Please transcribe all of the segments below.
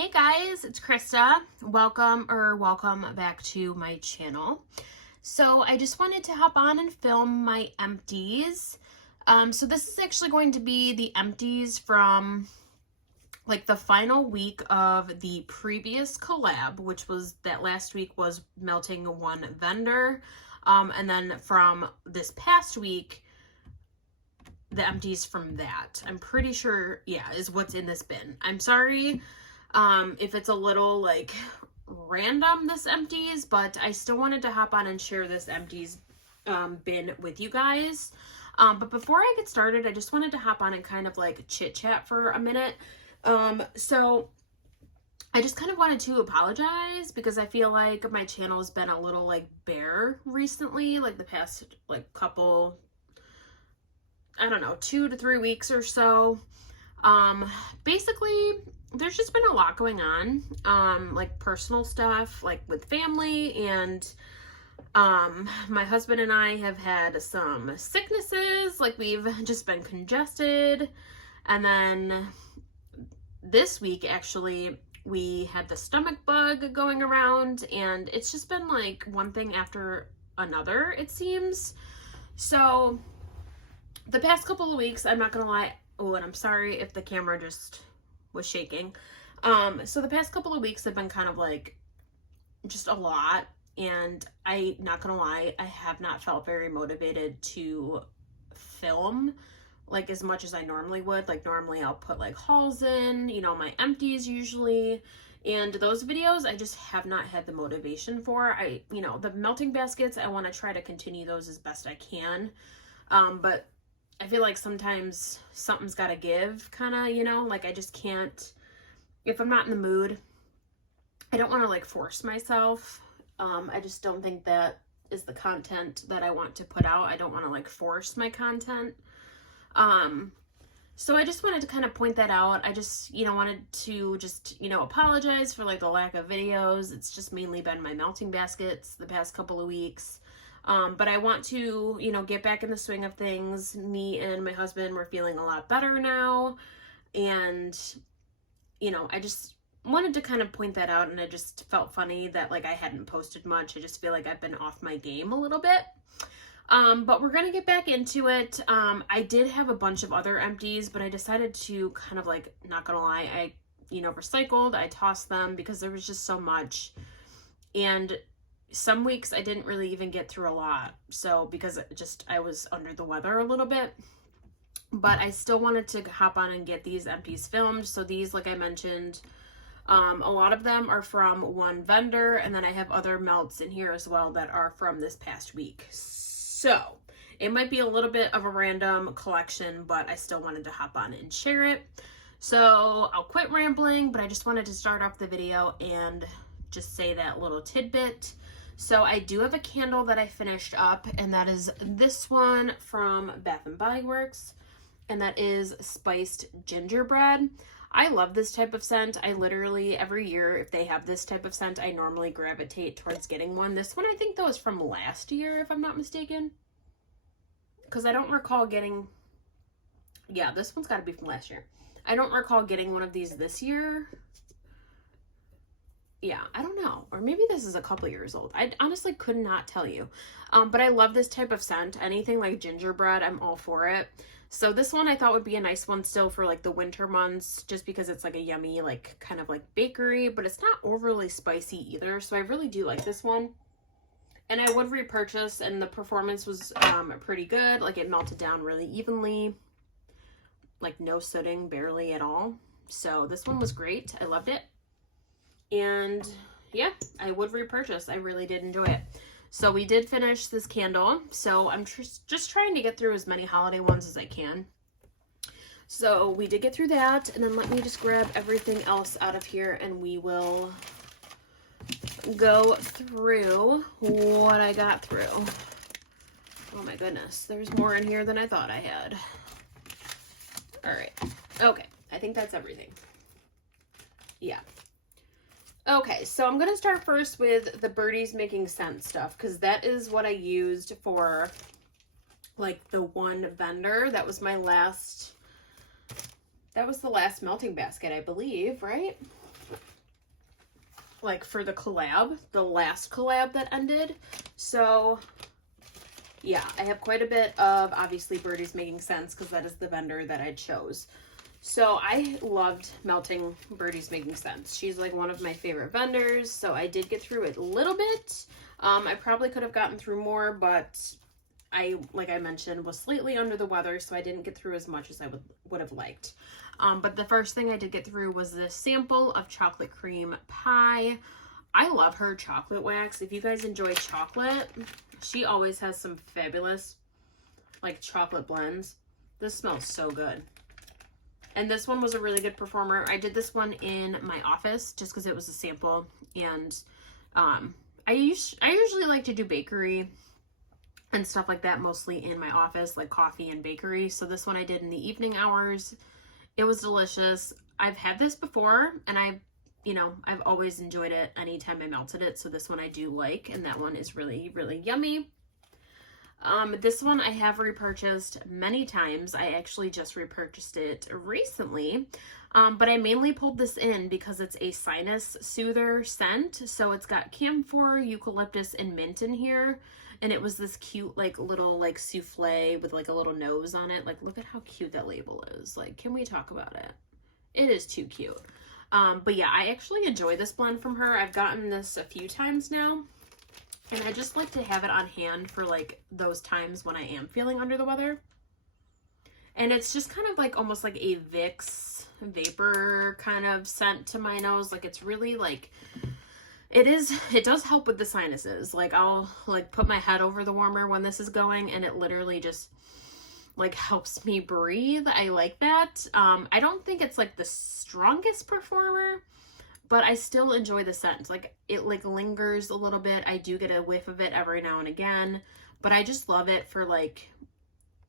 Hey guys, it's Krista. Welcome back to my channel. So I just wanted to hop on and film my empties. So this is actually going to be the empties from like the final week of the previous collab, which was that last week was melting one vendor. And then from this past week, the empties from that. I'm pretty sure, yeah, is what's in this bin. I'm sorry if it's a little like random, this empties, but I still wanted to hop on and share this empties bin with you guys. But before I get started, I just wanted to hop on and kind of like chit chat for a minute. So I just kind of wanted to apologize because I feel like my channel has been a little like bare recently, like the past like couple, I don't know, 2 to 3 weeks or so. Basically there's just been a lot going on, like personal stuff, like with family, and my husband and I have had some sicknesses, like we've just been congested. And then this week actually we had the stomach bug going around, and it's just been like one thing after another, it seems. So the past couple of weeks, I'm not gonna lie, oh, and I'm sorry if the camera just was shaking. So the past couple of weeks have been kind of like just a lot, and I, not gonna lie, I have not felt very motivated to film like as much as I normally would. Like normally I'll put like hauls in, you know, my empties usually, and those videos I just have not had the motivation for. You know, the melting baskets, I want to try to continue those as best I can, but I feel like sometimes something's got to give, kind of, you know, like I just can't, if I'm not in the mood, I don't want to like force myself. I just don't think that is the content that I want to put out. I don't want to like force my content. So I just wanted to kind of point that out. I just, you know, wanted to just, you know, apologize for like the lack of videos. It's just mainly been my melting baskets the past couple of weeks. But I want to, you know, get back in the swing of things. Me and my husband, we're feeling a lot better now. And, you know, I just wanted to kind of point that out, and it just felt funny that like I hadn't posted much. I just feel like I've been off my game a little bit. But we're gonna get back into it. I did have a bunch of other empties, but I decided to kind of like, not gonna lie, I, you know, recycled, I tossed them because there was just so much. And some weeks I didn't really even get through a lot, so because I was under the weather a little bit, but I still wanted to hop on and get these empties filmed. So these, like I mentioned, a lot of them are from one vendor, and then I have other melts in here as well that are from this past week. So it might be a little bit of a random collection, but I still wanted to hop on and share it. So I'll quit rambling, but I just wanted to start off the video and just say that little tidbit. So I do have a candle that I finished up, and that is this one from Bath and Body Works, and that is spiced gingerbread. I love this type of scent. I literally, every year, if they have this type of scent, I normally gravitate towards getting one. This one, I think, though, is from last year, if I'm not mistaken, because I don't recall getting, yeah, this one's got to be from last year. I don't recall getting one of these this year. Yeah, I don't know. Or maybe this is a couple years old. I honestly could not tell you. But I love this type of scent. Anything like gingerbread, I'm all for it. So this one I thought would be a nice one still for like the winter months, just because it's like a yummy, like kind of like bakery, but it's not overly spicy either. So I really do like this one. And I would repurchase, and the performance was pretty good. Like it melted down really evenly. Like no sooting, barely at all. So this one was great. I loved it. And yeah, I would repurchase. I really did enjoy it. So we did finish this candle. So I'm just trying to get through as many holiday ones as I can. So we did get through that. And then let me just grab everything else out of here, and we will go through what I got through. Oh my goodness. There's more in here than I thought I had. All right. Okay. I think that's everything. Yeah. Okay, so I'm going to start first with the birdies making scent stuff, because that is what I used for like the one vendor. That was my last, that was the last melting basket, I believe, right? like for the collab, the last collab that ended. So yeah, I have quite a bit of, obviously, Birdies Making Sense, because that is the vendor that I chose. So I loved melting Birdies Making Sense. She's like one of my favorite vendors, so I did get through it a little bit. I probably could have gotten through more, but I, like I mentioned, was slightly under the weather, so I didn't get through as much as I would have liked. But the first thing I did get through was this sample of chocolate cream pie. I love her chocolate wax. If you guys enjoy chocolate, she always has some fabulous, like, chocolate blends. This smells so good. And this one was a really good performer. I did this one in my office just because it was a sample. And I usually like to do bakery and stuff like that, mostly in my office, like coffee and bakery. So this one I did in the evening hours. It was delicious. I've had this before, and I've always enjoyed it anytime I melted it. So this one I do like, and that one is really, really yummy. This one I have repurchased many times. I actually just repurchased it recently, but I mainly pulled this in because it's a sinus soother scent. So it's got camphor, eucalyptus, and mint in here. And it was this cute, like, little, like, souffle with, like, a little nose on it. Like, look at how cute that label is. Like, can we talk about it? It is too cute. But yeah, I actually enjoy this blend from her. I've gotten this a few times now. And I just like to have it on hand for, like, those times when I am feeling under the weather. And it's just kind of like almost like a Vicks vapor kind of scent to my nose. Like, it's really, like, it does help with the sinuses. Like, I'll, like, put my head over the warmer when this is going, and it literally just, like, helps me breathe. I like that. I don't think it's, like, the strongest performer, but I still enjoy the scent. Like, it, like, lingers a little bit. I do get a whiff of it every now and again, but I just love it for, like,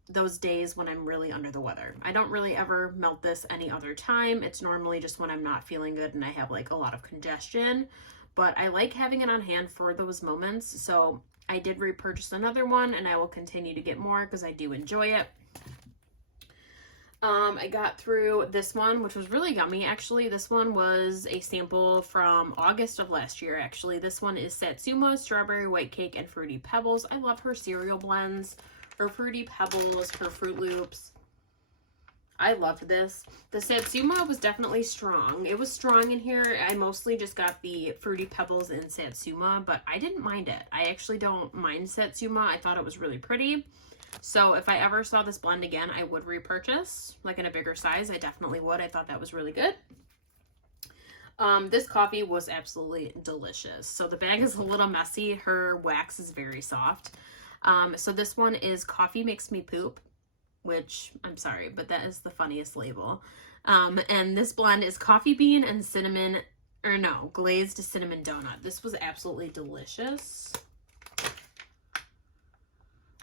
those days when I'm really under the weather. I don't really ever melt this any other time. It's normally just when I'm not feeling good and I have, like, a lot of congestion, but I like having it on hand for those moments. So I did repurchase another one, and I will continue to get more because I do enjoy it. I got through this one, which was really yummy, actually. This one was a sample from August of last year, actually. This one is Satsuma, Strawberry White Cake, and Fruity Pebbles. I love her cereal blends, her Fruity Pebbles, her Fruit Loops. I loved this. The Satsuma was definitely strong. It was strong in here. I mostly just got the Fruity Pebbles and Satsuma, but I didn't mind it. I actually don't mind Satsuma. I thought it was really pretty. So if I ever saw this blend again, I would repurchase, like, in a bigger size. I definitely would. I thought that was really good. This coffee was absolutely delicious. So the bag is a little messy. Her wax is very soft. So this one is Coffee Makes Me Poop, which, I'm sorry, but that is the funniest label. And this blend is coffee bean and cinnamon, or no, glazed cinnamon donut. This was absolutely delicious.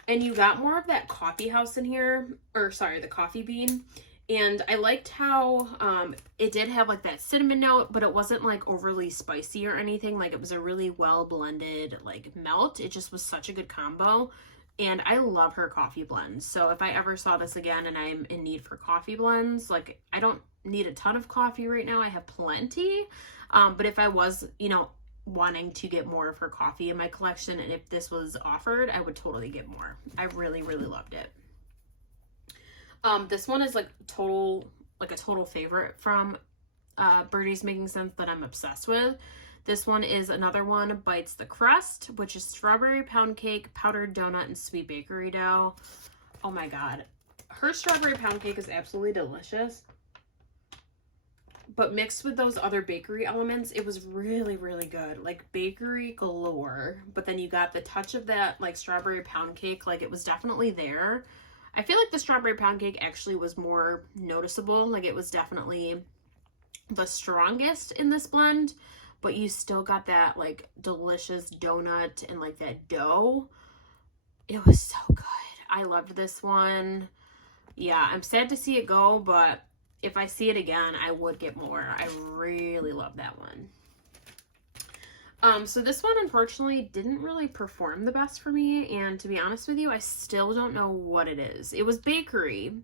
And you got more of that coffee house in here, or sorry, the coffee bean. And I liked how it did have, like, that cinnamon note, but it wasn't, like, overly spicy or anything. Like, it was a really well blended, like, melt. It just was such a good combo. And I love her coffee blends. So if I ever saw this again and I'm in need for coffee blends, like, I don't need a ton of coffee right now. I have plenty. But if I was, wanting to get more of her coffee in my collection, and if this was offered, I would totally get more. I really, really loved it. This one is like a total favorite from Birdies Making Sense that I'm obsessed with. This one is another one, Bites the Crust, which is strawberry pound cake, powdered donut, and sweet bakery dough. Oh my god. Her strawberry pound cake is absolutely delicious. But mixed with those other bakery elements, it was really, really good. Like, bakery galore. But then you got the touch of that, like, strawberry pound cake. Like, it was definitely there. I feel like the strawberry pound cake actually was more noticeable. Like, it was definitely the strongest in this blend. But you still got that, like, delicious donut and, like, that dough. It was so good. I loved this one. Yeah, I'm sad to see it go, but if I see it again, I would get more. I really love that one. So this one, unfortunately, didn't really perform the best for me. And to be honest with you, I still don't know what it is. It was bakery.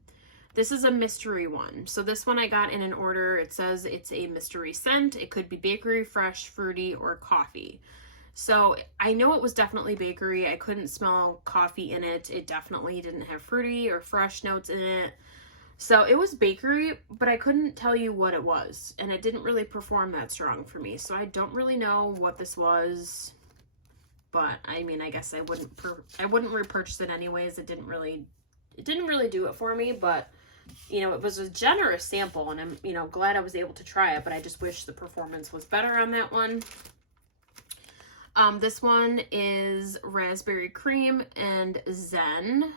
This is a mystery one. So this one I got in an order. It says it's a mystery scent. It could be bakery, fresh, fruity, or coffee. So I know it was definitely bakery. I couldn't smell coffee in it. It definitely didn't have fruity or fresh notes in it. So it was bakery, but I couldn't tell you what it was. And it didn't really perform that strong for me. So I don't really know what this was. But I mean, I guess I wouldn't repurchase it anyways. It didn't really do it for me, but you know, it was a generous sample, and I'm, you know, glad I was able to try it, but I just wish the performance was better on that one. This one is raspberry cream and zen.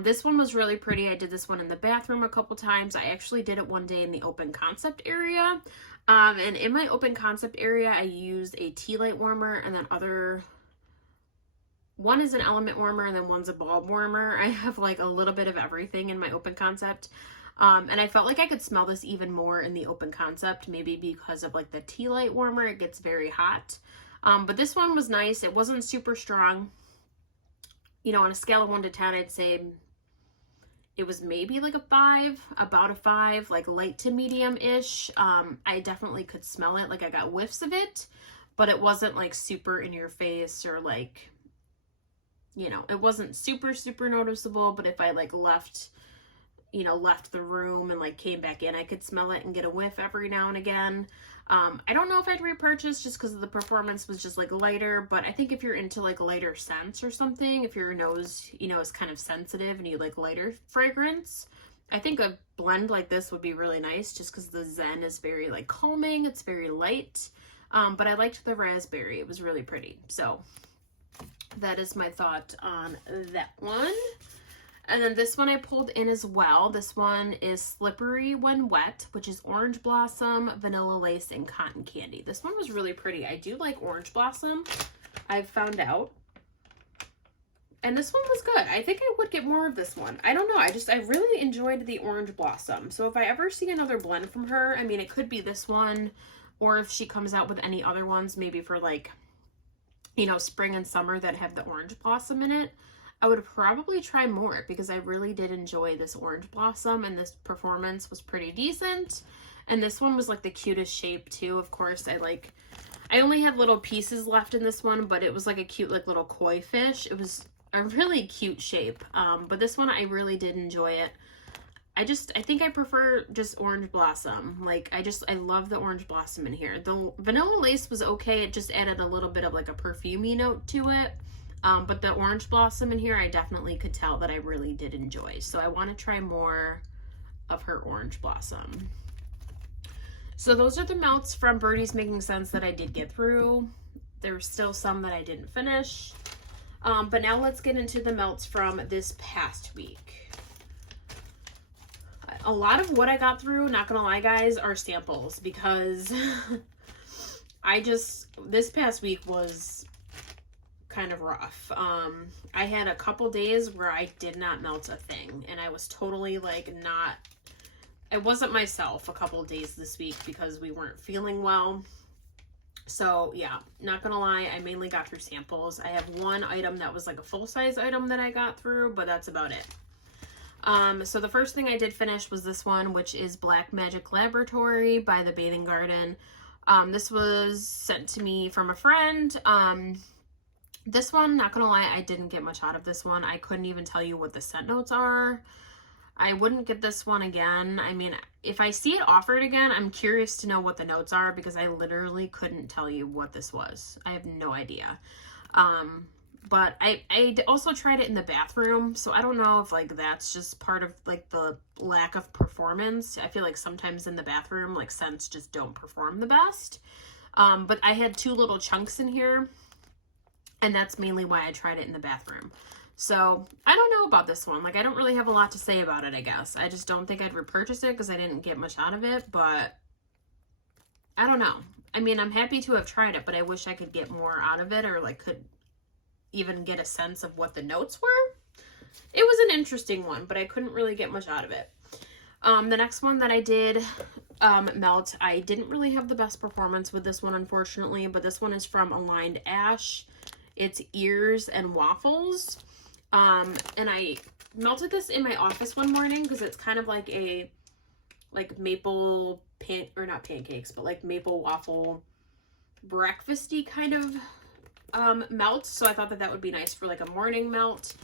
This one was really pretty. I did this one in the bathroom a couple times. I actually did it one day in the open concept area. And in my open concept area, I used a tea light warmer, and then one is an element warmer, and then one's a bulb warmer. I have like a little bit of everything in my open concept. And I felt like I could smell this even more in the open concept, maybe because of like the tea light warmer. It gets very hot. But this one was nice. It wasn't super strong. You know, on a scale of 1 to 10, I'd say it was maybe like a 5, about a 5, like light to medium-ish. I definitely could smell it. Like I got whiffs of it, but it wasn't like super in your face or like, you know, it wasn't super, super noticeable. But if I like left the room and like came back in, I could smell it and get a whiff every now and again. I don't know if I'd repurchase just because the performance was just like lighter, but I think if you're into like lighter scents or something, if your nose, you know, is kind of sensitive and you like lighter fragrance, I think a blend like this would be really nice just because the zen is very like calming. It's very light. But I liked the raspberry. It was really pretty. So that is my thought on that one. And then this one I pulled in as well. This one is Slippery When Wet, which is orange blossom, vanilla lace, and cotton candy. This one was really pretty. I do like orange blossom, I've found out. And this one was good. I think I would get more of this one. I don't know. I really enjoyed the orange blossom. So if I ever see another blend from her, I mean, it could be this one, or if she comes out with any other ones, maybe for like, you know, spring and summer that have the orange blossom in it, I would probably try more because I really did enjoy this orange blossom, and this performance was pretty decent. And this one was like the cutest shape too. Of course, I only had little pieces left in this one, but it was like a cute like little koi fish. It was a really cute shape. But this one, I really did enjoy it. I think I prefer just orange blossom. Like I love the orange blossom in here. The vanilla lace was okay. It just added a little bit of like a perfumey note to it. But the orange blossom in here, I definitely could tell that I really did enjoy. So I want to try more of her orange blossom. So those are the melts from Birdies Making Sense that I did get through. There's still some that I didn't finish. But now let's get into the melts from this past week. A lot of what I got through, not gonna lie guys, are samples because this past week was kind of rough. I had a couple days where I did not melt a thing, and I was totally like I wasn't myself a couple days this week because we weren't feeling well. So yeah, not gonna lie, I mainly got through samples. I have one item that was like a full-size item that I got through, but that's about it. So the first thing I did finish was this one, which is Black Magic Laboratory by the Bathing Garden. This was sent to me from a friend. This one, not gonna lie, I didn't get much out of this one. I couldn't even tell you what the scent notes are. I wouldn't get this one again. I mean, if I see it offered again, I'm curious to know what the notes are because I literally couldn't tell you what this was. I have no idea. But I also tried it in the bathroom, so I don't know if like that's just part of like the lack of performance. I feel like sometimes in the bathroom, like scents just don't perform the best. But I had 2 little chunks in here, and that's mainly why I tried it in the bathroom. So I don't know about this one. Like, I don't really have a lot to say about it, I guess. I just don't think I'd repurchase it because I didn't get much out of it, but I don't know. I mean, I'm happy to have tried it, but I wish I could get more out of it, or like could even get a sense of what the notes were. It was an interesting one, but I couldn't really get much out of it. The next one that I did melt, I didn't really have the best performance with this one, unfortunately, but this one is from Aligned Ash. It's Ears and Waffles. And I melted this in my office one morning because it's kind of like a maple or not pancakes, but like maple waffle breakfasty kind of melt. So I thought that would be nice for like a morning melt.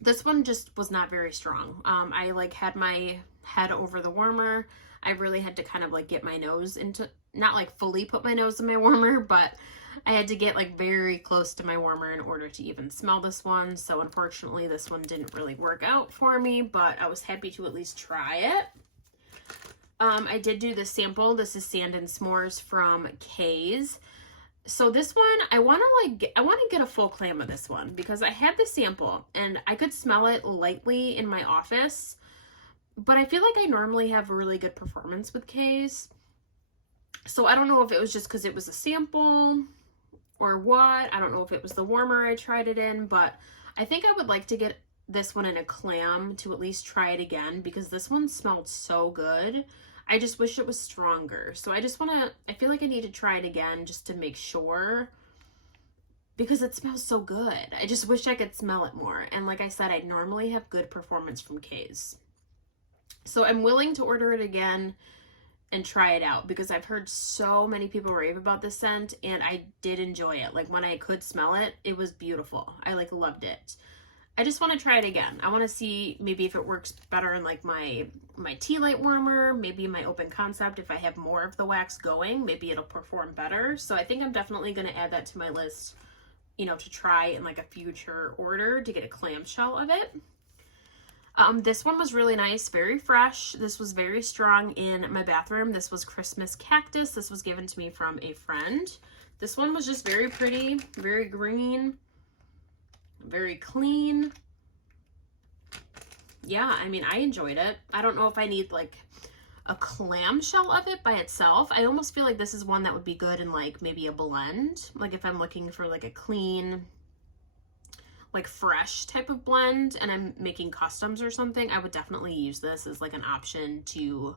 This one just was not very strong. I like had my head over the warmer. I really had to kind of like get my nose into, not like fully put my nose in my warmer, but I had to get like very close to my warmer in order to even smell this one. So unfortunately this one didn't really work out for me, but I was happy to at least try it. I did do the sample. This is Sand and S'mores from K's. So this one, I want to get a full clam of this one because I had the sample and I could smell it lightly in my office, but I feel like I normally have really good performance with K's. So I don't know if it was just because it was a sample or what. I don't know if it was the warmer I tried it in, but I think I would like to get this one in a clam to at least try it again because this one smelled so good. I just wish it was stronger. So I feel like I need to try it again just to make sure because it smells so good. I just wish I could smell it more. And like I said, I normally have good performance from K's. So I'm willing to order it again and try it out because I've heard so many people rave about this scent and I did enjoy it. Like when I could smell it, it was beautiful. I like loved it. I just want to try it again. I want to see maybe if it works better in like my tea light warmer, maybe my open concept. If I have more of the wax going, maybe it'll perform better. So I think I'm definitely going to add that to my list, you know, to try in like a future order to get a clamshell of it. This one was really nice, very fresh. This was very strong in my bathroom. This was Christmas Cactus. This was given to me from a friend. This one was just very pretty, very green, very clean. Yeah, I mean, I enjoyed it. I don't know if I need like a clamshell of it by itself. I almost feel like this is one that would be good in like maybe a blend. Like if I'm looking for like a clean, like fresh type of blend and I'm making customs or something, I would definitely use this as like an option to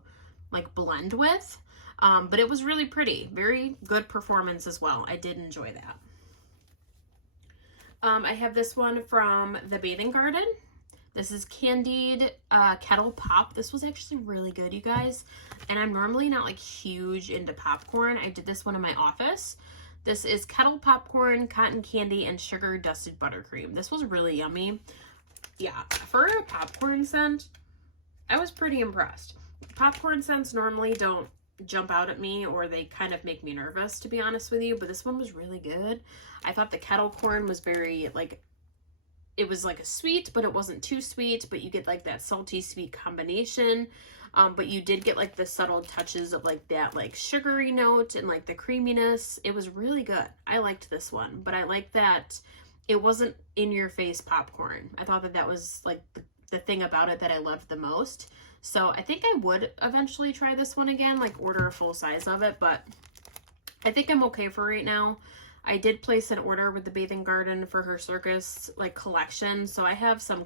like blend with. But it was really pretty, very good performance as well. I did enjoy that. I have this one from the Bathing Garden. This is Candied Kettle Pop. This was actually really good, you guys. And I'm normally not like huge into popcorn. I did this one in my office. This is kettle popcorn, cotton candy, and sugar dusted buttercream. This was really yummy. Yeah, for a popcorn scent, I was pretty impressed. Popcorn scents normally don't jump out at me or they kind of make me nervous, to be honest with you, but this one was really good. I thought the kettle corn was very like, it was like a sweet, but it wasn't too sweet, but you get like that salty sweet combination. But you did get like the subtle touches of like that like sugary note and like the creaminess. It was really good. I liked this one, but I like that it wasn't in your face popcorn. I thought that was like the thing about it that I loved the most. So I think I would eventually try this one again, like order a full size of it, but I think I'm okay for right now. I did place an order with the Bathing Garden for her circus like collection. So I have some,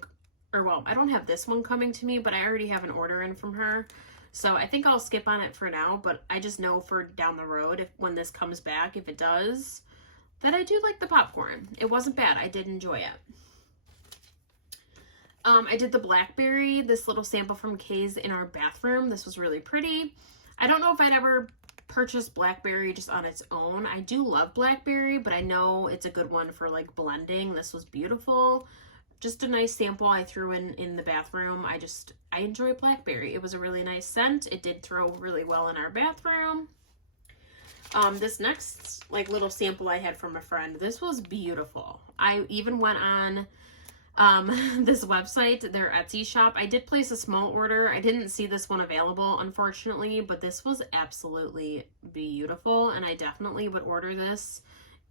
or well, I don't have this one coming to me, but I already have an order in from her. So I think I'll skip on it for now, but I just know for down the road, if when this comes back, if it does, that I do like the popcorn. It wasn't bad. I did enjoy it. I did the blackberry, this little sample from K's in our bathroom. This was really pretty. I don't know if I'd ever purchase blackberry just on its own. I do love blackberry, but I know it's a good one for like blending. This was beautiful. Just a nice sample I threw in the bathroom. I enjoy blackberry. It was a really nice scent. It did throw really well in our bathroom. This next like little sample I had from a friend, this was beautiful. I even went on this website, their Etsy shop. I did place a small order. I didn't see this one available, unfortunately, but this was absolutely beautiful, and I definitely would order this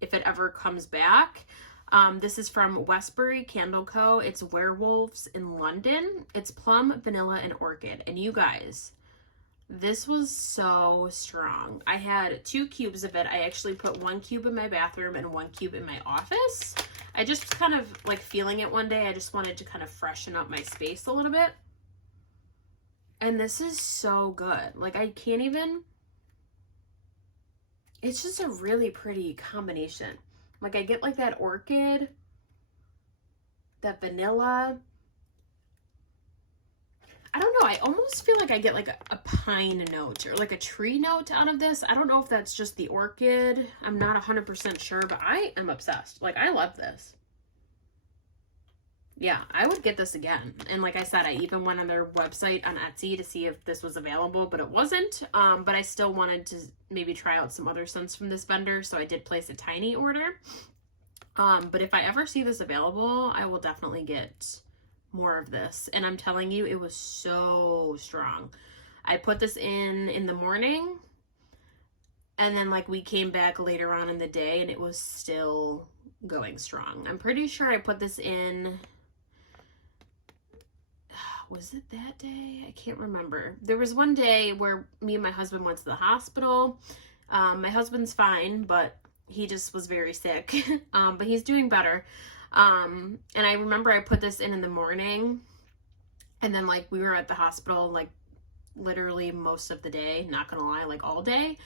if it ever comes back. This is from Westbury Candle Co. It's Werewolves in London. It's plum, vanilla, and orchid. And you guys, this was so strong. I had 2 cubes of it. I actually put 1 cube in my bathroom and 1 cube in my office. I just kind of like feeling it one day. I just wanted to kind of freshen up my space a little bit. And this is so good. Like I can't even, it's just a really pretty combination. Like I get like that orchid that vanilla. I don't know. I almost feel like I get like a pine note or like a tree note out of this. I don't know if that's just the orchid. I'm not 100% sure, but I am obsessed. Like, I love this. Yeah, I would get this again. And like I said, I even went on their website on Etsy to see if this was available, but it wasn't. But I still wanted to maybe try out some other scents from this vendor, so I did place a tiny order. But if I ever see this available, I will definitely get more of this. And I'm telling you, it was so strong. I put this in the morning, and then like we came back later on in the day and it was still going strong. I'm pretty sure I put this in, was it that day? I can't remember. There was one day where me and my husband went to the hospital. My husband's fine, but he just was very sick. But he's doing better. And I remember I put this in the morning, and then like we were at the hospital like literally most of the day, not gonna lie, like all day.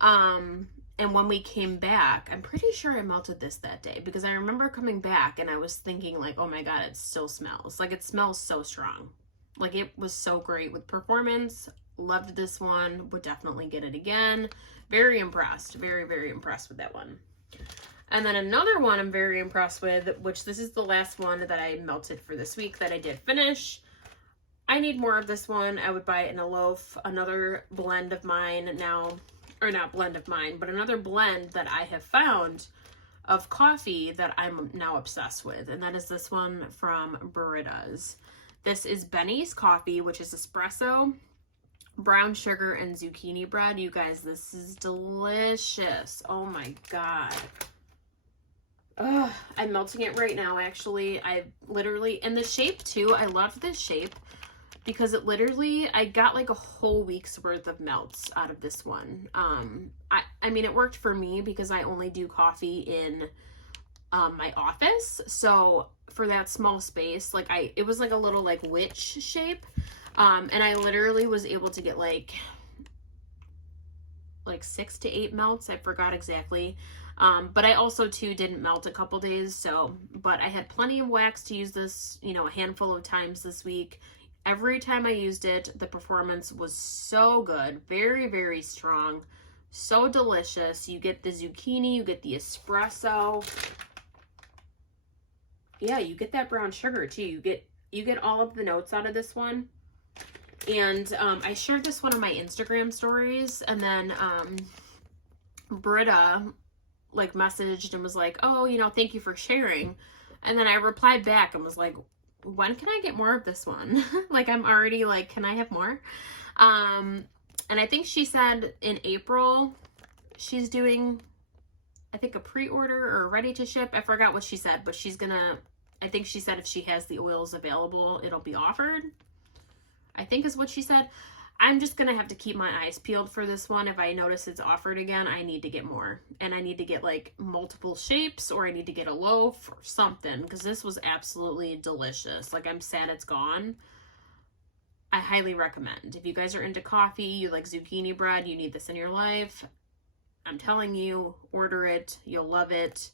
And when we came back, I'm pretty sure I melted this that day, because I remember coming back and I was thinking like, oh my God, it still smells. Like, it smells so strong. Like, it was so great with performance. Loved this one. Would definitely get it again. Very impressed. Very, very impressed with that one. And then another one I'm very impressed with, which this is the last one that I melted for this week that I did finish. I need more of this one. I would buy it in a loaf. Another blend of mine now, or not blend of mine, but another blend that I have found of coffee that I'm now obsessed with. And that is this one from birdies. This is Benny's coffee, which is espresso, brown sugar, and zucchini bread. You guys, this is delicious. Oh my God. Ugh, I'm melting it right now, actually. I literally, and the shape too, I love this shape because it literally, I got like a whole week's worth of melts out of this one. I mean, it worked for me because I only do coffee in my office. So for that small space, like it was like a little like witch shape. And I literally was able to get like 6 to 8 melts. I forgot exactly. But I also too didn't melt a couple days, so, but I had plenty of wax to use this, you know, a handful of times this week. Every time I used it, the performance was so good. Very, very strong. So delicious. You get the zucchini, you get the espresso. Yeah, you get that brown sugar too. You get all of the notes out of this one. And I shared this one on my Instagram stories, and then Britta like messaged and was like, oh, you know, thank you for sharing. And then I replied back and was like, when can I get more of this one? Like, I'm already like, can I have more? And I think she said in April she's doing, I think, a pre-order or ready to ship. I forgot what she said, but she's gonna, I think she said if she has the oils available, it'll be offered, I think is what she said. I'm just going to have to keep my eyes peeled for this one. If I notice it's offered again, I need to get more. And I need to get like multiple shapes, or I need to get a loaf or something, because this was absolutely delicious. Like, I'm sad it's gone. I highly recommend. If you guys are into coffee, you like zucchini bread, you need this in your life, I'm telling you, order it. You'll love it.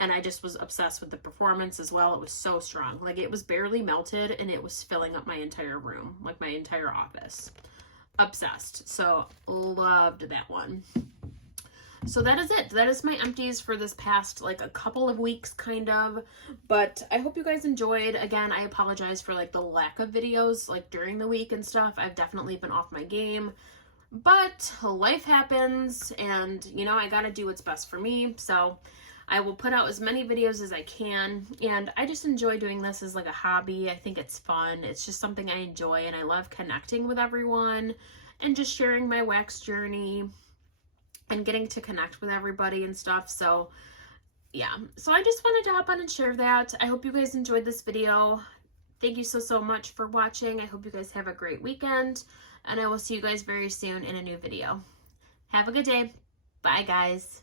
And I just was obsessed with the performance as well. It was so strong. Like, it was barely melted and it was filling up my entire room, like my entire office. Obsessed. So loved that one. So that is it. That is my empties for this past like a couple of weeks, kind of. But I hope you guys enjoyed. Again, I apologize for like the lack of videos like during the week and stuff. I've definitely been off my game. But life happens, and you know, I gotta do what's best for me. So I will put out as many videos as I can, and I just enjoy doing this as like a hobby. I think it's fun. It's just something I enjoy, and I love connecting with everyone and just sharing my wax journey and getting to connect with everybody and stuff. So yeah, so I just wanted to hop on and share that. I hope you guys enjoyed this video. Thank you so much for watching. I hope you guys have a great weekend, and I will see you guys very soon in a new video. Have a good day. Bye, guys.